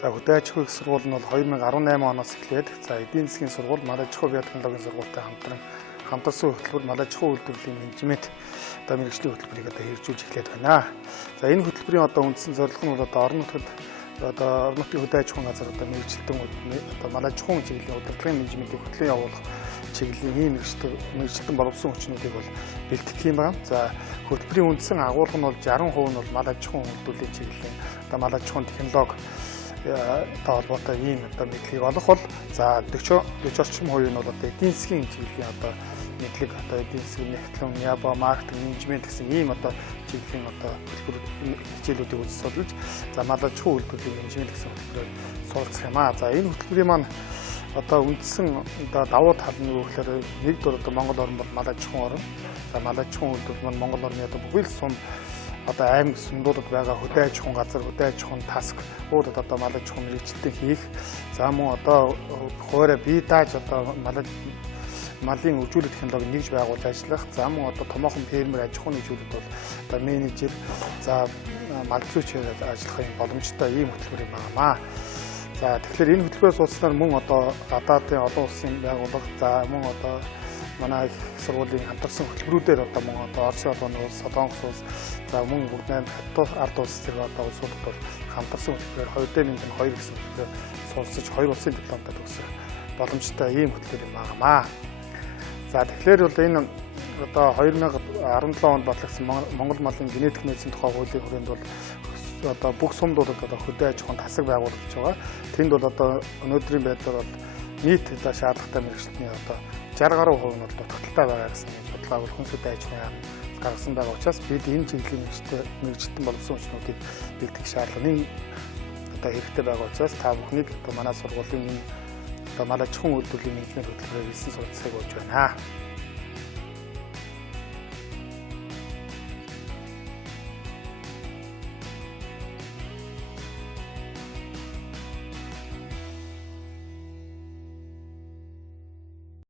За хөдөө аж ахуйн сургууль нь бол 2018 оноос эхлээд за эдийн засгийн сургууль, малай аж ахуй биотехнологийн сургуультай хамтарсан хөтөлбөр малай аж ахуй үйлдвэрлэлийн менежмент одоо мэргэжлийн хөтөлбөрийг одоо хэрэгжүүлж эхлээд байна. За энэ хөтөлбөрийн одоо үндсэн зорилго нь бол одоо орон нутгийн хөдөө аж ахуйн газар одоо мэргэжилтэн одоо малай аж ахуйн чиглэлийн удирдлагын менежментийг хөтлөн явуулах чиглэлийн ийм мэргэжилтэн боловсон хүчнүүдийг бол бэлтгэх юм байна. За хөтөлбөрийн үндсэн агуулга нь бол 60% нь бол малай аж ахуйн үйлдвэрлэлийн чиглэлийн одоо малай аж ахуйн технологи холбоотой ийм одоо мэдлэгийг олох бол за 40 орчим хувийн нь бол одоо эдийн засгийн чиглэлийн одоо мэдлэг одоо эдийн засгийн нэгтлэн, яба, маркетинг, менежмент гэсэн ийм одоо чиглэлийн одоо хичээлүүдийг үзүүлж за малай аж ахуйн үйлдвэрлэлийн менежмент гэсэн хөтөлбөрөөр суралцах юм аа. За энэ хөтөлбөрийн маань одоо үндсэн одоо давуу тал нь юу гэхээр нэгдүгээр одоо Монгол орн бол малай аж ахуйн орн. За малай аж ахуйн үйлдвэрлэл маань Монгол орны одоо бүхэл сум одоо аймаг сумдуудад байгаа хөдөө аж ахуйн газар, хөдөө аж ахуйн таск уудад одоо малай аж ахуйн мэргэжилтэн хийх. За мөн одоо хуурай бие дааж одоо малын үржүүлэх технологиг нэгж байгуулж ажиллах. За мөн одоо томоохон фермер аж ахуйн нэгжүүдэд бол одоо менежер, за мал зүйчээр ажиллах юм боломжтой ийм хөтөлбөр юм байна. За тэгэхээр энэ хөтөлбөрөөс ууснаар мөн одоо гадаадын олон улсын байгууллага, за мөн одоо манай их сургуулийн хамтарсан хөтөлбөрүүдээр одоо мөн одоо Оросын улсын улс, Солонгос улс, за мөн бүгд ард улс зэрэг одоо улсуудад бол хамтарсан хөтөлбөрөөр 2+1 2 гэсэн хөтөлбөрөөр суралцж 2 улсын дипломтой төгсөх боломжтой ийм хөтөлбөр юм байна. За тэгэхээр бол энэ одоо 2017 онд батлагдсан Монгол малын генетик медицины тухай хуулийн хүрээнд бол одоо бүх сумдуудад одоо хөдөө аж ахуйн тасаг байгуулагдаж байгаа. Тэнд бол одоо өнөөдрийн байдлаар бол нийт шаардлагатай мэргэжилтний одоо 60 гаруй хувь нь бол дутагдaltaй байгаа гэсэн судалгааг бол хүнс хөдөө аж ахуйн гаргасан байгаа учраас бид энэ чиглэлийн мэргэжилтэн боловсон хүчнүүдийг бэлтгэх шаардлагын одоо хэрэгтэй байгаа учраас та бүхнийг одоо манай сургуулийн энэ одоо малай аж ахуйн үйлдвэрлэлийн менежмент хөтөлбөрөөр хэлсэн суралцахыг болж байна.